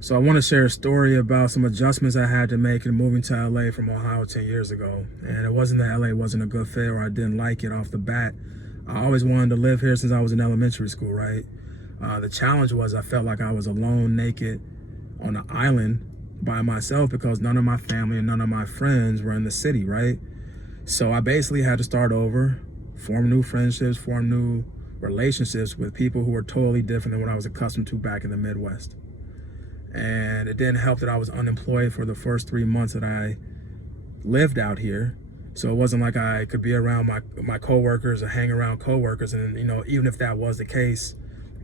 So I want to share a story about some adjustments I had to make in moving to LA from Ohio 10 years ago. And it wasn't that LA wasn't a good fit or I didn't like it off the bat. I always wanted to live here since I was in elementary school, right? The challenge was I felt like I was alone, naked, on an island by myself because none of my family and none of my friends were in the city, right? So I basically had to start over, form new friendships, form new relationships with people who were totally different than what I was accustomed to back in the Midwest. And it didn't help that I was unemployed for the first 3 months that I lived out here. So it wasn't like I could be around my coworkers or hang around coworkers. And, even if that was the case,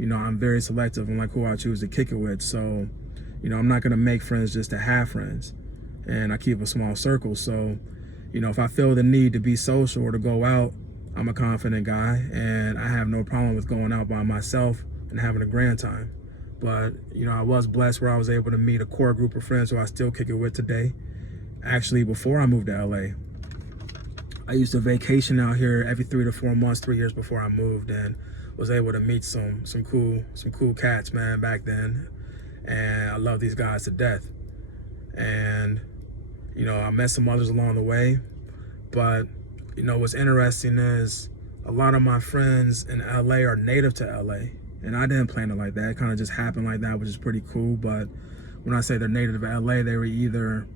I'm very selective on like who I choose to kick it with. So, I'm not going to make friends just to have friends. And I keep a small circle. So, if I feel the need to be social or to go out, I'm a confident guy and I have no problem with going out by myself and having a grand time. But, I was blessed where I was able to meet a core group of friends who I still kick it with today. Actually, before I moved to LA, I used to vacation out here every 3 to 4 months, 3 years before I moved, and was able to meet some cool cats, man, back then. And I love these guys to death. And, I met some others along the way. But, what's interesting is a lot of my friends in LA are native to LA. And I didn't plan it like that. It kind of just happened like that, which is pretty cool. But when I say they're native to LA, they were either,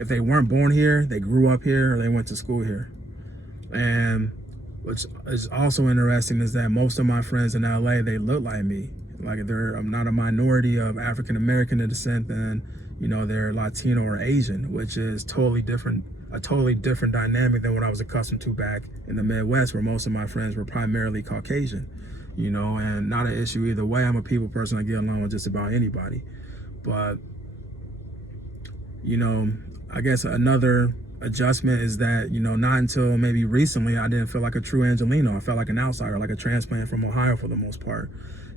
if they weren't born here, they grew up here, or they went to school here. And which is also interesting is that most of my friends in LA, they look like me. Like I'm not a minority of African American descent than, they're Latino or Asian, which is a totally different dynamic than what I was accustomed to back in the Midwest, where most of my friends were primarily Caucasian. And not an issue either way. I'm a people person. I get along with just about anybody. But, I guess another adjustment is that, not until maybe recently, I didn't feel like a true Angelino. I felt like an outsider, like a transplant from Ohio for the most part,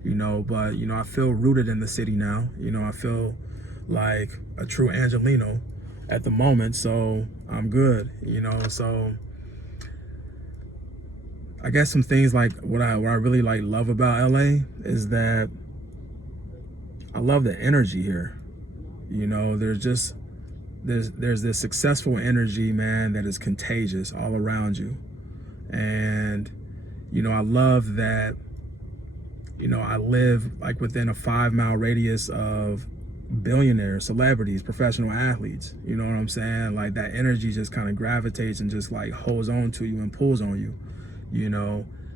but, I feel rooted in the city now. I feel like a true Angelino at the moment. So I'm good, so I guess some things like what I really love about LA is that I love the energy here. There's this successful energy, man, that is contagious all around you. And, I love that, I live like within a 5-mile radius of billionaires, celebrities, professional athletes. You know what I'm saying? Like that energy just kind of gravitates and just like holds on to you and pulls on you.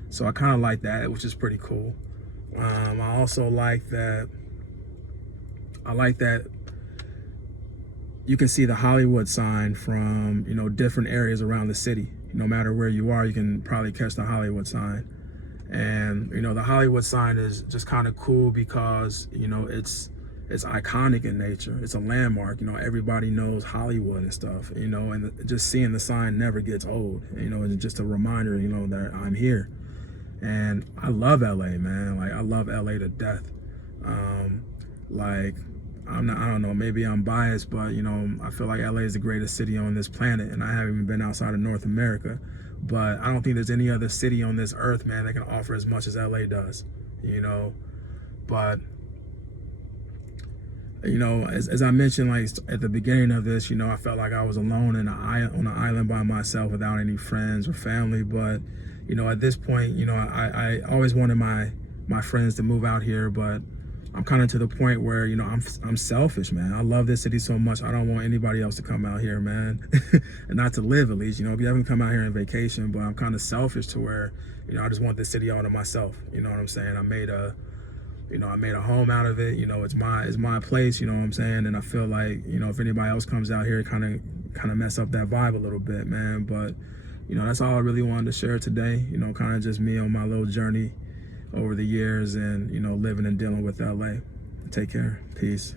So I kind of like that, which is pretty cool. I also like that you can see the Hollywood sign from, different areas around the city. No matter where you are, you can probably catch the Hollywood sign. And, the Hollywood sign is just kind of cool because, it's iconic in nature. It's a landmark. Everybody knows Hollywood and stuff, and just seeing the sign never gets old. It's just a reminder, that I'm here. And I love LA, man. Like, I love LA to death. I don't know, maybe I'm biased, but, I feel like LA is the greatest city on this planet, and I haven't even been outside of North America. But I don't think there's any other city on this earth, man, that can offer as much as LA does, But, as I mentioned, like at the beginning of this, I felt like I was alone on an island by myself without any friends or family. But, at this point, I always wanted my friends to move out here, but I'm kind of to the point where, I'm selfish, man. I love this city so much. I don't want anybody else to come out here, man. And not to live, at least, you haven't come out here on vacation, but I'm kind of selfish to where, I just want this city all to myself. You know what I'm saying? I made a home out of it. It's my place, you know what I'm saying? And I feel like, if anybody else comes out here, kind of mess up that vibe a little bit, man. But, that's all I really wanted to share today. Kind of just me on my little journey over the years and, living and dealing with LA. Take care. Peace.